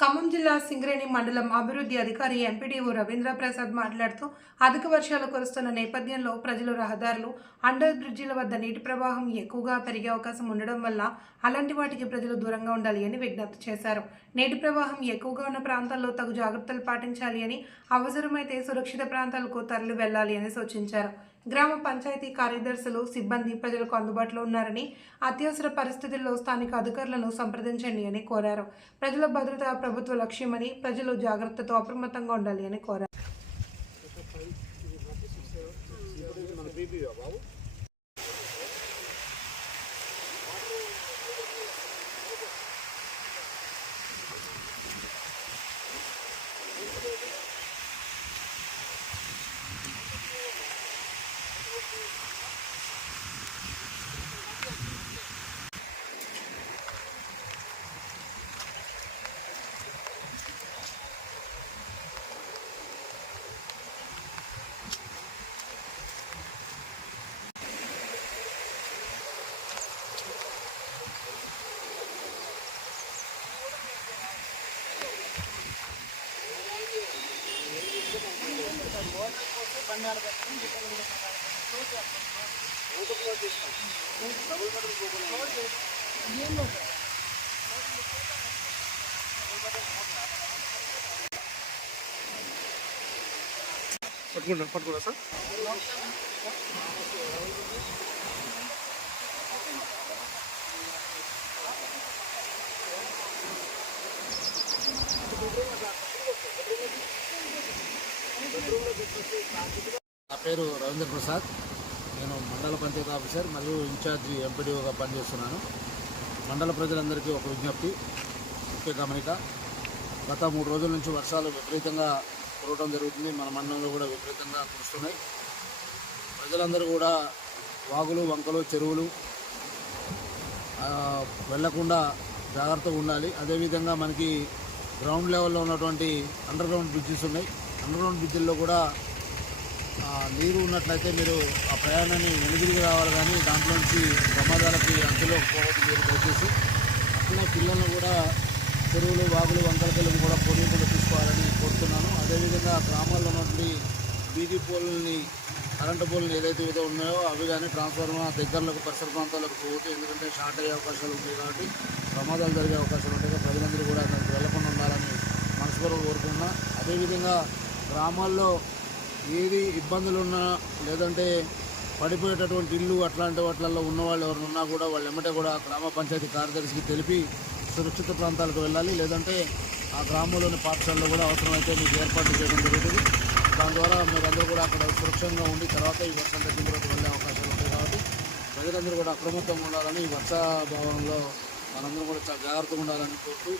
ఖమ్మం జిల్లా సింగరేణి మండలం అభివృద్ధి అధికారి ఎంపీడీఓ రవీంద్ర ప్రసాద్ మాట్లాడుతూ అధిక వర్షాలు కురుస్తున్న నేపథ్యంలో ప్రజలు రహదారులు అండర్ బ్రిడ్జిల వద్ద నీటి ప్రవాహం ఎక్కువగా పెరిగే అవకాశం ఉండడం వల్ల అలాంటి వాటికి ప్రజలు దూరంగా ఉండాలి అని విజ్ఞప్తి చేశారు. నీటి ప్రవాహం ఎక్కువగా ఉన్న ప్రాంతాల్లో తగు జాగ్రత్తలు పాటించాలి అని అవసరమైతే సురక్షిత ప్రాంతాలకు తరలి వెళ్ళాలి అని సూచించారు. గ్రామ పంచాయతీ కార్యదర్శులు సిబ్బంది ప్రజలకు అందుబాటులో ఉన్నారని అత్యవసర పరిస్థితుల్లో స్థానిక అధికారులను సంప్రదించండి అని కోరారు. ప్రజల భద్రత ప్రభుత్వ లక్ష్యమని ప్రజలు జాగ్రత్తతో అప్రమత్తంగా ఉండాలి అని కోరారు. పట్టుకుంటా పట్టుకుంటా సార్. నా పేరు రవీంద్ర ప్రసాద్. నేను మండల పంచాయతీ ఆఫీసర్ మరియు ఇన్ఛార్జి ఎంపీడీఓగా పనిచేస్తున్నాను. మండల ప్రజలందరికీ ఒక విజ్ఞప్తి ముఖ్య గమనిక. గత మూడు రోజుల నుంచి వర్షాలు విపరీతంగా కురవటం జరుగుతుంది. మన మండలంలో కూడా విపరీతంగా కురుస్తున్నాయి. ప్రజలందరూ కూడా వాగులు వంకలు చెరువులు వెళ్ళకుండా జాగ్రత్తగా ఉండాలి. అదేవిధంగా మనకి గ్రౌండ్ లెవెల్లో ఉన్నటువంటి అండర్గ్రౌండ్ బ్రిడ్జెస్ ఉన్నాయి. అండర్గ్రౌండ్ బ్రిడ్జిల్లో కూడా నీరు ఉన్నట్లయితే మీరు ఆ ప్రయాణాన్ని వెనుదిరిగి రావాలి కానీ దాంట్లోంచి ప్రమాదాలకి అంతలో పోవద్దు మీరు దయచేసి. అట్లా పిల్లలను కూడా చెరువులు వాగులు వంకలకెళ్ళి కూడా పొడియకుండా తీసుకోవాలని కోరుతున్నాను. అదేవిధంగా గ్రామాల్లో ఉన్నటువంటి బీడీ పోల్ని కరెంటు పోల్ని ఏదైతే ఏదో ఉన్నాయో అవి కానీ ట్రాన్స్ఫార్మర్ దగ్గరలోకి పరిసర ప్రాంతాలకు పోతే ఎందుకంటే షార్ట్ అయ్యే అవకాశాలు ఉంటాయి కాబట్టి ప్రమాదాలు జరిగే అవకాశాలు ఉంటాయి. ప్రజలందరూ కూడా దానికి వెళ్ళకుండా ఉండాలని మనస్ఫూర్తిగా కోరుకుంటున్నా. అదేవిధంగా గ్రామాల్లో ఏది ఇబ్బందులు ఉన్నా లేదంటే పడిపోయేటటువంటి ఇల్లు అట్లాంటి వాటిల్లో ఉన్న వాళ్ళు ఎవరు ఉన్నా కూడా వాళ్ళు ఎమ్మటే కూడా గ్రామ పంచాయతీ కార్యదర్శికి తెలిపి సురక్షిత ప్రాంతాలకు వెళ్ళాలి. లేదంటే ఆ గ్రామంలోని పాఠశాలలో కూడా అవసరమైతే మీకు ఏర్పాటు చేయడం జరుగుతుంది. దాని ద్వారా మీరందరూ కూడా అక్కడ సురక్షంగా ఉండి తర్వాత ఈ వర్షం తగ్గింపులకు వెళ్ళే అవకాశాలు ఉంటాయి కాబట్టి ప్రజలందరూ కూడా అప్రమత్తంగా ఉండాలని ఈ వర్షాభావంలో మనందరూ కూడా చాలా జాగ్రత్తగా ఉండాలని కోరుతూ